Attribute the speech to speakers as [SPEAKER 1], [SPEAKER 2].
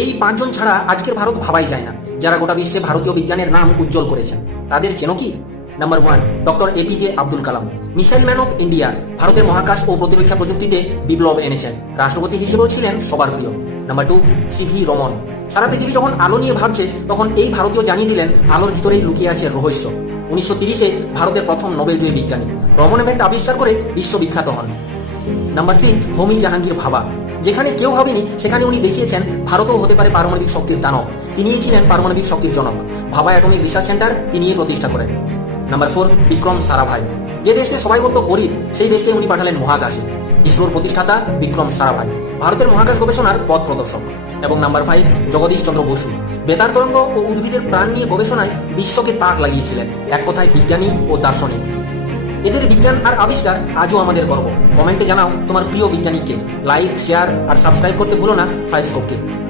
[SPEAKER 1] এই পাঁচজন ছাড়া আজকের ভারত ভাবাই যায় না। যারা গোটা বিশ্বে ভারতীয় বিজ্ঞানের নাম উজ্জ্বল করেছেন, তাদের চেনো কি? Number one doctor APJ Abdul Kalam missile man of India ভারতের মহাকাশ ও প্রতিরক্ষা প্রযুক্তিতে বিপ্লব এনেছেন। রাষ্ট্রপতি হিসেবেও ছিলেন সবার প্রিয়। নাম্বার টু সিভি রমন সারা পৃথিবী যখন আলো নিয়ে ভাবছে, তখন এই ভারতীয় জানিয়ে দিলেন, আলোর ভিতরেই লুকিয়ে আছে রহস্য। উনিশশো তিরিশে ভারতের প্রথম নোবেলজয়ী বিজ্ঞানী। রমন এফেক্ট আবিষ্কার করে বিশ্ববিখ্যাত হন। নাম্বার থ্রি হোমি জাহাঙ্গীর ভাবা। যেখানে কেউ ভাবেনি, সেখানে উনি দেখিয়েছেন ভারতও হতে পারে পারমাণবিক শক্তির দানব। তিনিই ছিলেন পারমাণবিক শক্তির জনক। ভাবা অ্যাটমিক রিসার্চ সেন্টার তিনিই প্রতিষ্ঠা করেন। Number four Vikram Sarabhai. যে দেশকে সবাই বলতো গরিব, সেই দেশকে উনি পাঠালেন মহাকাশে। ইসরোর প্রতিষ্ঠাতা বিক্রম সারাভাই। ভারতের মহাকাশ গবেষণার পথ প্রদর্শক। এবং নাম্বার ফাইভ জগদীশ চন্দ্র বসু। বেতার তরঙ্গ ও উদ্ভিদের প্রাণ নিয়ে গবেষণায় বিশ্বকে তাক লাগিয়েছিলেন। এক কথায় বিজ্ঞানী ও দার্শনিক। এদের বিজ্ঞান আর আবিষ্কার আজও আমাদের গর্ব। কমেন্টে জানাও তোমার প্রিয় বিজ্ঞানীকে। লাইক শেয়ার আর সাবস্ক্রাইব করতে ভুলো না ফাইভ স্কোপকে